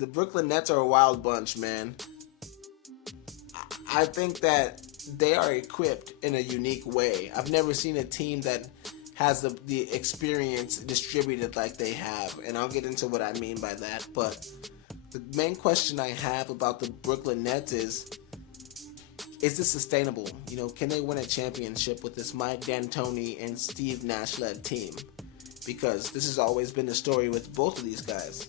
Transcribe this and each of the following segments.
the Brooklyn Nets are a wild bunch, man. I think that they are equipped in a unique way. I've never seen a team that has the experience distributed like they have, and I'll get into what I mean by that. But the main question I have about the Brooklyn Nets is this sustainable? You know, can they win a championship with this Mike D'Antoni and Steve Nash-led team? Because this has always been the story with both of these guys.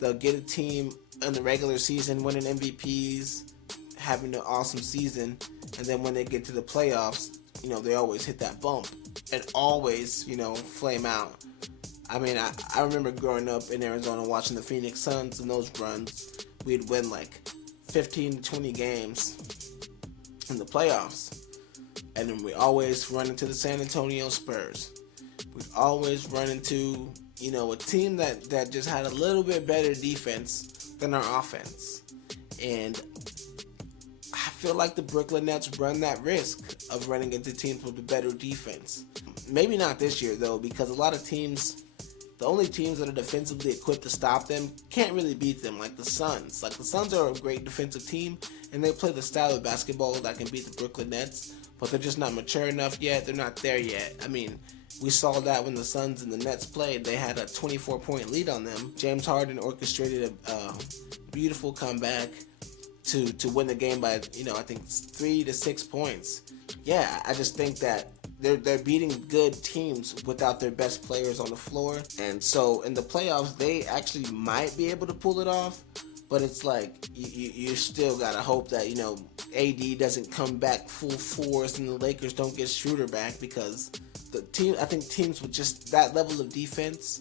They'll get a team in the regular season winning MVPs, having an awesome season, and then when they get to the playoffs, you know, they always hit that bump and always, you know, flame out. I mean, I remember growing up in Arizona watching the Phoenix Suns and those runs. We'd win like 15 to 20 games in the playoffs. And then we always run into the San Antonio Spurs. We'd always run into, you know, a team that just had a little bit better defense than our offense. And I feel like the Brooklyn Nets run that risk of running into teams with a better defense. Maybe not this year, though, because a lot of teams, the only teams that are defensively equipped to stop them can't really beat them, like the Suns. Like, the Suns are a great defensive team, and they play the style of basketball that can beat the Brooklyn Nets, but they're just not mature enough yet. They're not there yet. I mean, we saw that when the Suns and the Nets played. They had a 24-point lead on them. James Harden orchestrated a beautiful comeback to win the game by, you know, I think 3 to 6 points. Yeah, I just think that they're beating good teams without their best players on the floor. And so in the playoffs, they actually might be able to pull it off. But it's like, you still got to hope that, you know, AD doesn't come back full force and the Lakers don't get Schroeder back, because the team, I think teams with just that level of defense,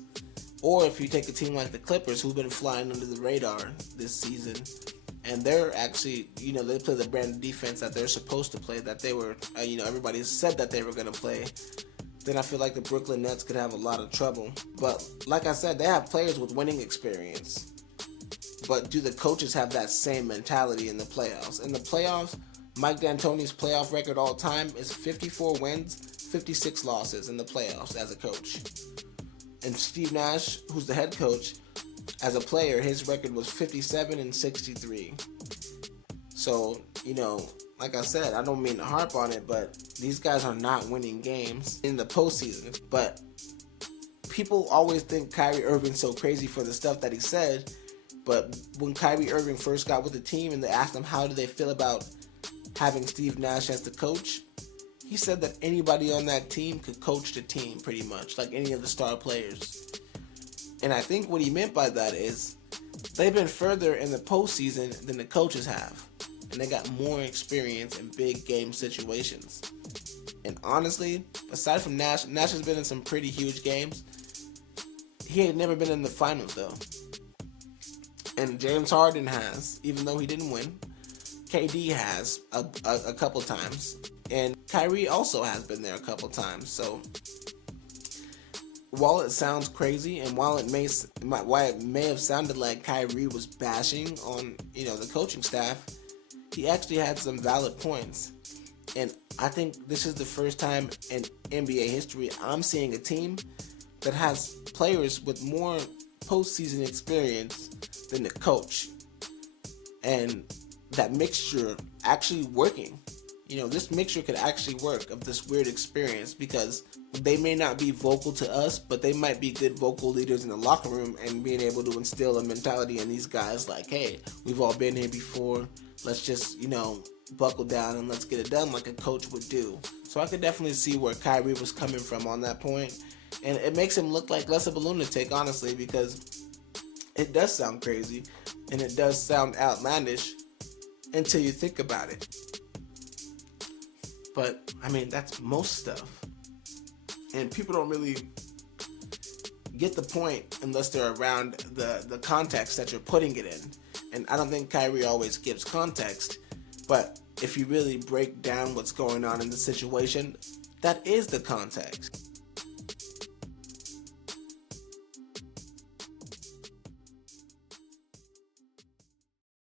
or if you take a team like the Clippers, who've been flying under the radar this season, and they're actually, you know, they play the brand of defense that they're supposed to play, that they were, you know, everybody said that they were going to play, then I feel like the Brooklyn Nets could have a lot of trouble. But like I said, they have players with winning experience. But do the coaches have that same mentality in the playoffs? In the playoffs, Mike D'Antoni's playoff record all time is 54 wins, 56 losses in the playoffs as a coach. And Steve Nash, who's the head coach, as a player, his record was 57 and 63. So, you know, like I said, I don't mean to harp on it, but these guys are not winning games in the postseason. But people always think Kyrie Irving's so crazy for the stuff that he said. But when Kyrie Irving first got with the team and they asked him how do they feel about having Steve Nash as the coach, he said that anybody on that team could coach the team pretty much, like any of the star players. And I think what he meant by that is they've been further in the postseason than the coaches have. And they got more experience in big game situations. And honestly, aside from Nash has been in some pretty huge games. He had never been in the finals, though. And James Harden has, even though he didn't win. KD has a couple times. And Kyrie also has been there a couple times. So while it sounds crazy, and while it may have sounded like Kyrie was bashing on, you know, the coaching staff, he actually had some valid points. And I think this is the first time in NBA history I'm seeing a team that has players with more postseason experience than the coach. And that mixture actually working. You know, this mixture could actually work of this weird experience, because they may not be vocal to us, but they might be good vocal leaders in the locker room and being able to instill a mentality in these guys like, hey, we've all been here before. Let's just, you know, buckle down and let's get it done like a coach would do. So I could definitely see where Kyrie was coming from on that point. And it makes him look like less of a lunatic, honestly, because it does sound crazy and it does sound outlandish until you think about it. But, I mean, that's most stuff. And people don't really get the point unless they're around the context that you're putting it in. And I don't think Kyrie always gives context. But if you really break down what's going on in the situation, that is the context.